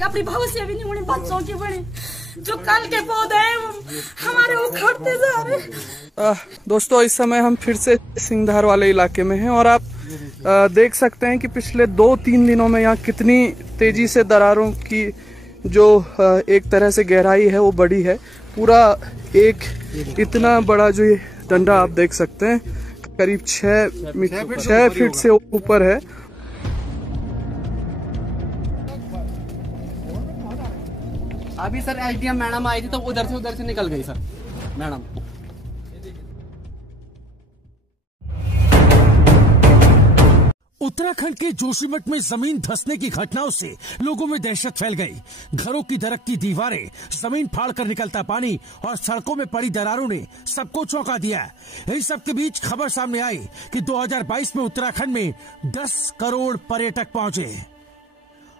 अपनी भविष्य भी नहीं होने बच्चों की बने जो कल के पौधे हैं हमारे उखड़ते जा रहे। दोस्तों इस समय हम फिर से सिंघधार वाले इलाके में हैं और आप देख सकते हैं कि पिछले 2-3 दिनों में यहाँ कितनी तेजी से दरारों की जो एक तरह से गहराई है वो बढ़ी है। पूरा एक इतना बड़ा जो ये डंडा आप देख सकते हैं करीब 6 फीट से ऊपर है। अभी सर एसडीएम मैडम आई थी तो उधर से निकल गई सर मैडम। उत्तराखंड के जोशीमठ में जमीन धंसने की घटनाओं से लोगों में दहशत फैल गई। घरों की दरकती दीवारें, जमीन फाड़कर निकलता पानी और सड़कों में पड़ी दरारों ने सबको चौंका दिया। इन सब के बीच खबर सामने आई कि 2022 में उत्तराखंड में 10 करोड़ पर्यटक पहुंचे।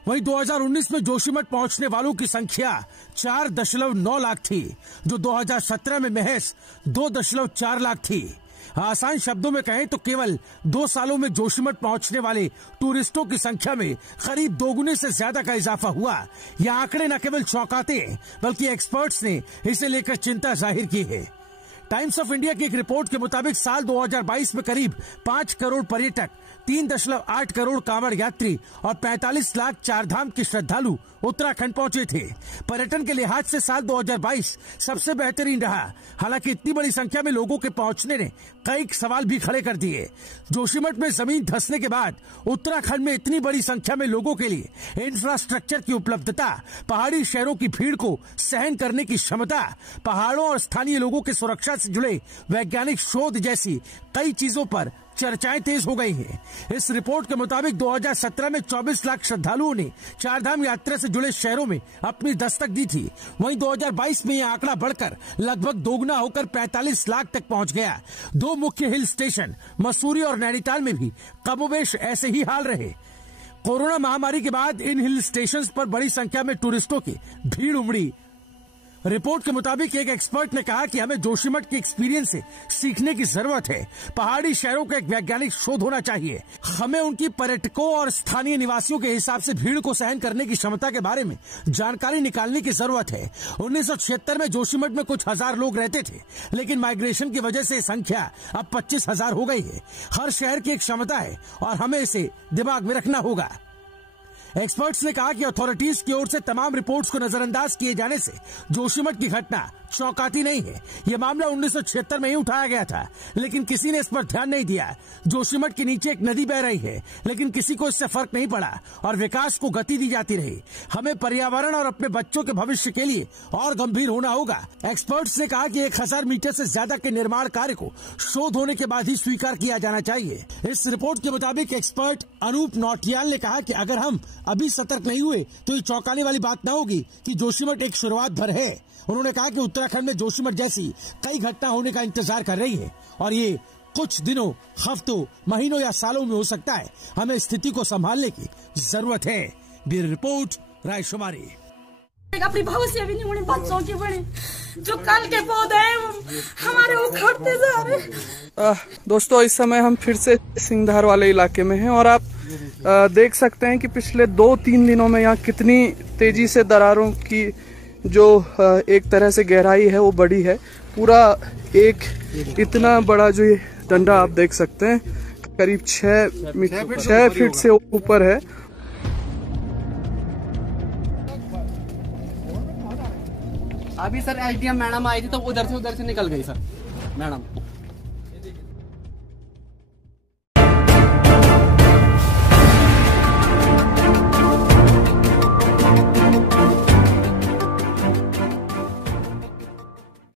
वहीं 2019 में जोशीमठ पहुंचने वालों की संख्या 4.9 लाख थी, जो 2017 में महज 2.4 लाख थी। आसान शब्दों में कहें तो केवल 2 सालों में जोशीमठ पहुंचने वाले टूरिस्टों की संख्या में करीब दोगुने से ज्यादा का इजाफा हुआ। यह आंकड़े न केवल चौंकाते बल्कि एक्सपर्ट्स ने इसे लेकर चिंता जाहिर की है। टाइम्स ऑफ इंडिया की एक रिपोर्ट के मुताबिक साल 2022 में करीब 5 करोड़ पर्यटक, 3.8 करोड़ कांवड़ यात्री और 45 लाख चारधाम के श्रद्धालु उत्तराखंड पहुंचे थे। पर्यटन के लिहाज से साल 2022 सबसे बेहतरीन रहा। हालांकि इतनी बड़ी संख्या में लोगों के पहुंचने ने कई सवाल भी खड़े कर दिए। जोशीमठ में जमीन धंसने के बाद उत्तराखंड में इतनी बड़ी संख्या में लोगों के लिए इंफ्रास्ट्रक्चर की उपलब्धता, पहाड़ी शहरों की भीड़ को सहन करने की क्षमता, पहाड़ों और स्थानीय लोगों की सुरक्षा से जुड़े वैज्ञानिक शोध जैसी कई चीजों पर चर्चाएं तेज हो गई हैं। इस रिपोर्ट के मुताबिक 2017 में 24 लाख श्रद्धालुओं ने चारधाम यात्रा से जुड़े शहरों में अपनी दस्तक दी थी। वहीं 2022 में यह आंकड़ा बढ़कर लगभग दोगुना होकर 45 लाख तक पहुंच गया। 2 मुख्य हिल स्टेशन मसूरी और नैनीताल में भी कमोबेश ऐसे ही हाल रहे। कोरोना महामारी के बाद इन हिल स्टेशन पर बड़ी संख्या में टूरिस्टों की भीड़ उमड़ी। रिपोर्ट के मुताबिक एक एक्सपर्ट ने कहा कि हमें जोशीमठ के एक्सपीरियंस से सीखने की जरूरत है। पहाड़ी शहरों का एक वैज्ञानिक शोध होना चाहिए। हमें उनकी पर्यटकों और स्थानीय निवासियों के हिसाब से भीड़ को सहन करने की क्षमता के बारे में जानकारी निकालने की जरूरत है। 1976 में जोशीमठ में कुछ हजार लोग रहते थे, लेकिन माइग्रेशन की वजह से संख्या अब 25,000 हो गई है। हर शहर की एक क्षमता है और हमें इसे दिमाग में रखना होगा। एक्सपर्ट्स ने कहा कि अथॉरिटीज की ओर से तमाम रिपोर्ट्स को नजरअंदाज किए जाने से जोशीमठ की घटना चौंकाती नहीं है। यह मामला 1976 में ही उठाया गया था, लेकिन किसी ने इस पर ध्यान नहीं दिया। जोशीमठ के नीचे एक नदी बह रही है, लेकिन किसी को इससे फर्क नहीं पड़ा और विकास को गति दी जाती रही। हमें पर्यावरण और अपने बच्चों के भविष्य के लिए और गंभीर होना होगा। एक्सपर्ट्स ने कहा कि 1000 मीटर से ज्यादा के निर्माण कार्य को शोध होने के बाद ही स्वीकार किया जाना चाहिए। इस रिपोर्ट के मुताबिक एक्सपर्ट अनूप नौटियाल ने कहा कि अगर हम अभी सतर्क नहीं हुए तो ये चौंकाने वाली बात न होगी कि जोशीमठ एक शुरुआत भर है। उन्होंने कहा कि उत्तराखंड में जोशीमठ जैसी कई घटना होने का इंतजार कर रही है और ये कुछ दिनों, हफ्तों, महीनों या सालों में हो सकता है। हमें स्थिति को संभालने की जरूरत है। ब्यूरो रिपोर्ट, रायशुमारी। अपनी भविष्य भी नहीं होने बच्चों की बने जो कल के पौधे हैं हमारे उखड़ते जा रहे। दोस्तों इस समय हम फिर से सिंघधार वाले इलाके में हैं और आप देख सकते हैं कि पिछले 2-3 दिनों में यहाँ कितनी तेजी से दरारों की जो एक तरह से गहराई है वो बढ़ी है। पूरा एक इतना बड़ा जो ये डंडा आप देख सकते हैं करीब 6 फीट से ऊपर है। अभी सर एसडीएम मैडम आई थी तो उधर से निकल गई सर मैडम।